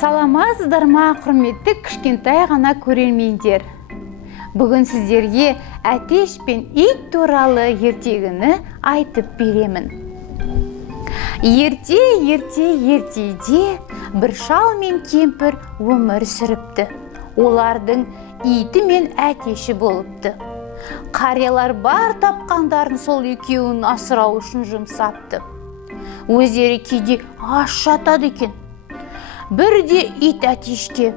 Саламатсыздар ма, құрметті кішкентай ғана көрермендер. Бүгін сіздерге әтеш пен ит туралы ертегіні айтып беремін. Ертеде бір шал мен кемпір өмір сүріпті. Олардың иті мен әтеші болыпты. Қариялар бар тапқандарын сол екеуін асырау үшін жұмсапты. Өздері кейде аш жатады екен. Бірде ит әтешке: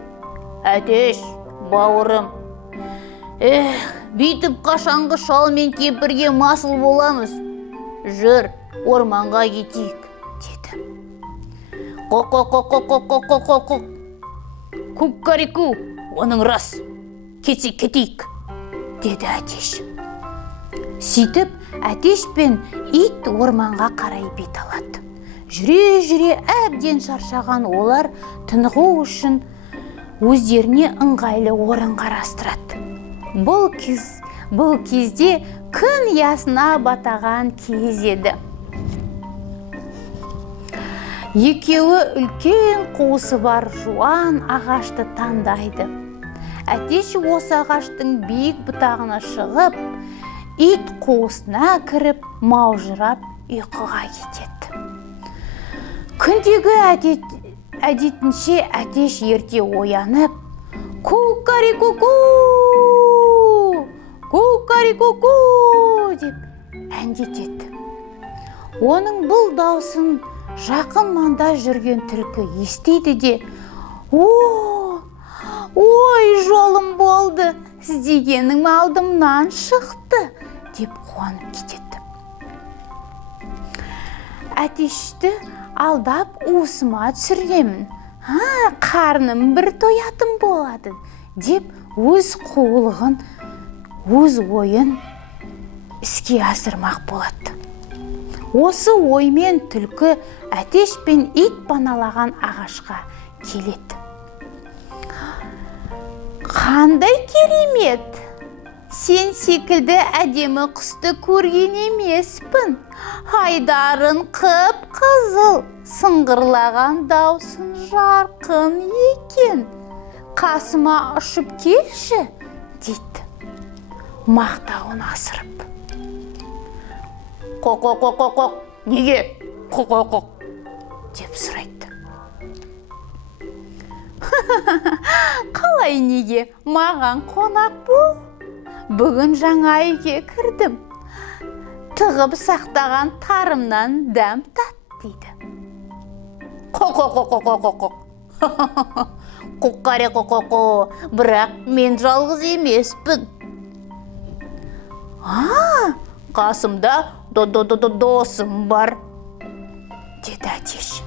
«Әтеш, бауырым, бүйтіп қашанғы шал мен кемпірге масыл боламыз. Жүр, орманға кетейік», деді. «Қоқ. Кукареку, оның рас, кетсек кетейік», деді әтеш. Сөйтіп, әтеш пен ит орманға қарай бет алады. Жүре әбден шаршаған олар тынығу үшін өздеріне ыңғайлы орын қарастырады. Бұл кезде күн ясына батаған кез еді. Екеуі үлкен қуысы бар жуан ағашты таңдайды. Әтеш осы ағаштың биік бұтағына шығып, ит қуысына кіріп, маужырап ұйқыға кетеді. Күндегі әдетінше әтеш ерте оянып, «Кукареку» деп әндетеді. Оның бұл даусын жақын маңда жүрген түлкі естиді де: «Ой, жолым болды, іздегенім алдымнан шықты», деп қуанып кетеді. Әтешті алдап уысыма түсіремін, қарным бір тоятын болады, деп өз қулығын, өз ойын іске асырмақ болады. Осы оймен түлкі әтеш пен ит паналаған ағашқа келеді. «Қандай керемет! Сен секілді әдемі құсты көрген емеспін. Айдарын қып-қызыл, сыңғырлаған даусың жарқын екен. Қасыма ұшып келші», дейді, мақтауын асырып. «Қоқ, неге? Қоқ, деп сұрайды. «Қалай неге? Маған қонақ бол. Бүгін жаңа үйге кірдім. Тығып сақтаған тарымнан дәм тат», дейді. «Қоқ. Құқареку, бірақ мен жалғыз емеспін. Қасымда досым бар», деді әтеш.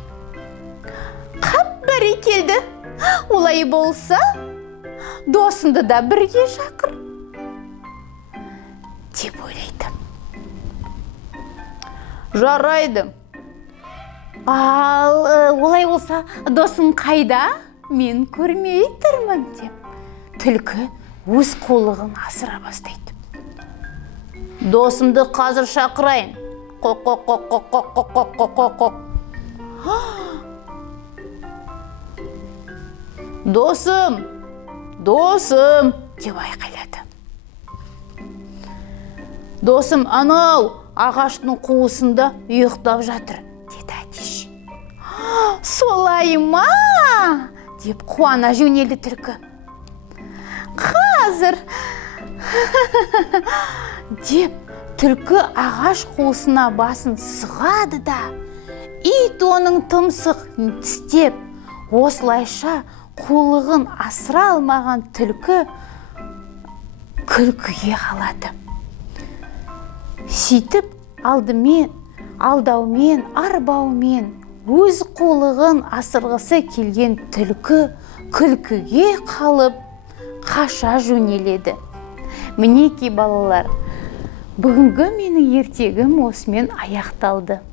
«Қап, бәрекелді. Олай болса, досыңды да бірге шақыр», деп ойлайды. «Жарайды. Ал олай болса, досың қайда? Мен көрмей тұрмын», деп түлкі өз қулығын асыра бастайды. «Досымды қазір шақырайын. Қоқ. Досым, деп айқайлады. «Досым анау ағаштың қуысында ұйықтап жатыр», деді әтеш. «Солай ма?» деп қуана жөнелді түлкі. «Қазір», деп түлкі ағаш қуысына басын сұғады да, ит оның тұмсығын тістеп, осылайша қулығын асыра алмаған түлкі күлкіге қалады. Сөйтіп алдаумен, арбаумен өз қулығын асырғысы келген түлкі күлкіге қалып қаша жөнеледі. Мінеки балалар, бүгінгі менің ертегім осымен аяқталды.